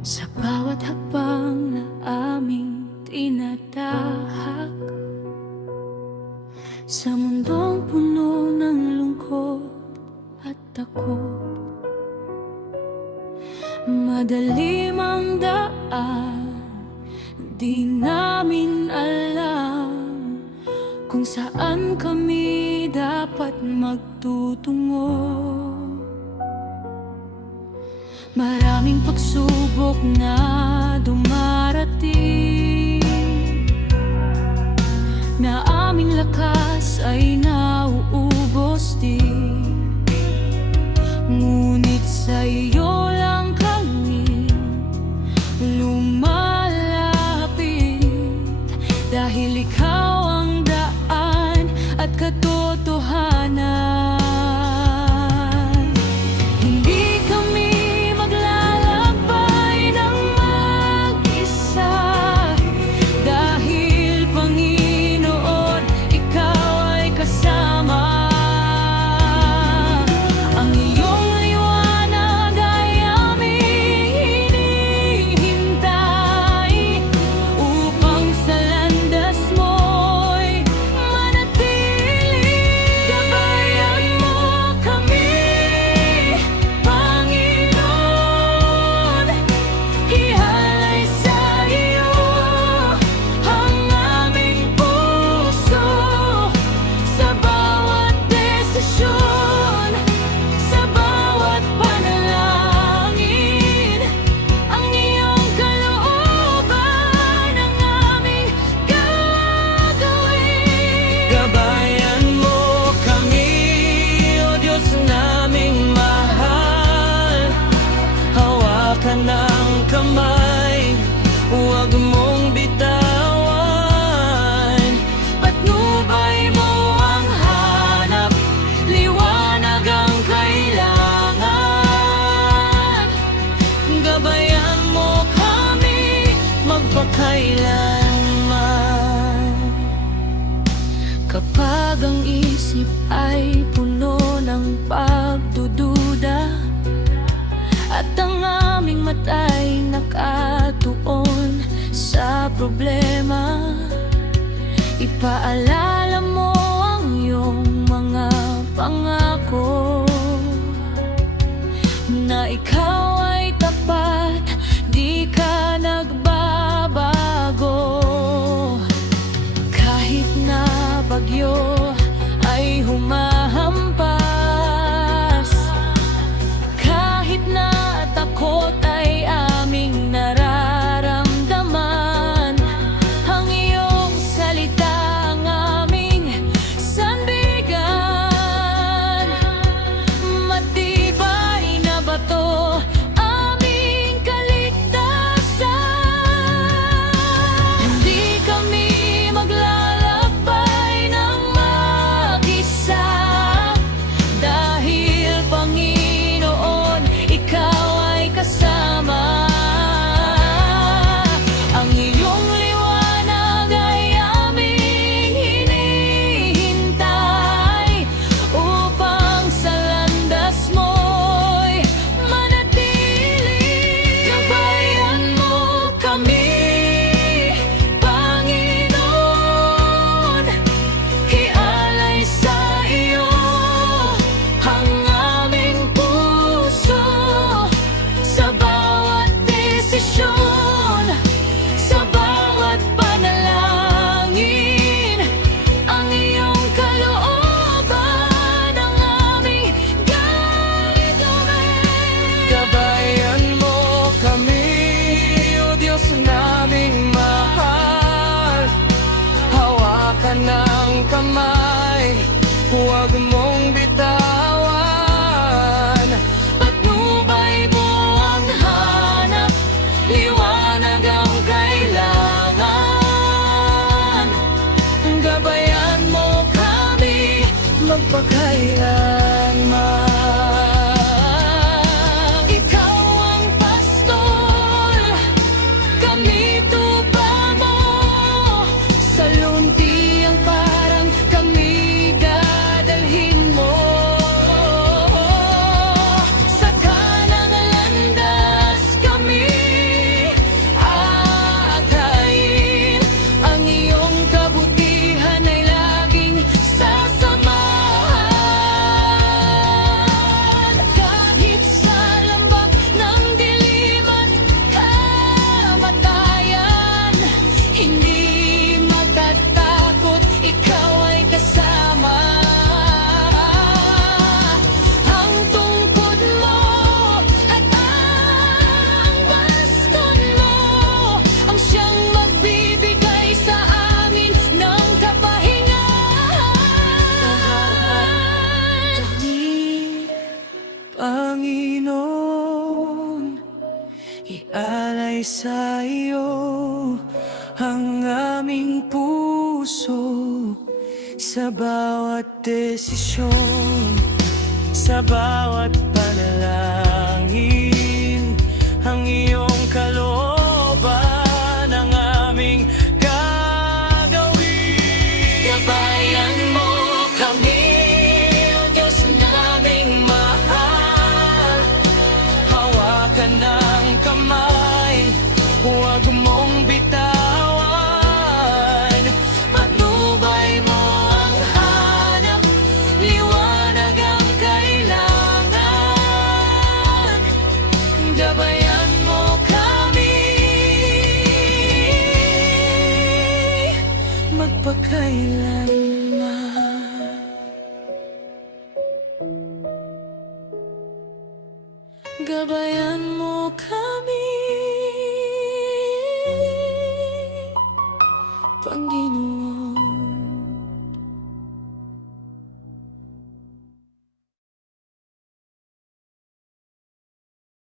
Sa bawat hakbang na aming tinatahak, sa mundong puno ng lungkot at takot, madalim ang daan, di namin alam kung saan kami dapat magtutungo. Maraming pagsubok na dumarating, na aming lakas ay nauubos din. Ngunit sa iyo lang kami lumalapit, dahil ikaw ang daan at katotohanan. Ng kamay, huwag mong bitawan. Patnubay mo ang hanap, liwanag ang kailangan. Gabayan mo kami magpakailanman. Kapag ang isip ay puno ng pagdududa, at ang aming mata'y nakatuon sa problema, ipaalala mo ang iyong mga pangako, na ikaw ay tapat, di ka nagbabago. Kahit na bagyo ay humahampas, kahit na takot ay aming nararamdaman, ang iyong salita ang aming sandigan. Matibay na bato, aming kaligtasan. Hindi kami maglalakbay ng mag-isa, dahil Panginoon, ikaw kasama. Ang iyong liwanag ay aming hinihintay, upang sa landas mo'y manatili. Gabayan mo kami, Panginoon, ialay sa iyo ang aming puso. Sa bawat desisyon, sa bawat panalangin, ang iyong kalooban ang aming gagawin. Gabayan mo kami, O Diyos naming mahal. Hawakan ng kamay, huwag mong bitawan. Patnubay mo ang hanap, liwanag Alay sa iyo ang aming puso sa bawat desisyon, sa bawat panalangin. Ang iyong kalooban ang aming gagawin. Gabayan mo kami, o Diyos naming mahal. Hawakan ng kamay, huwag mong bitawan. Patnubay mo ang hanap, liwanag ang kailangan. Gabayan mo kami, magpakailanman. gabayan mo kami, Panginoon.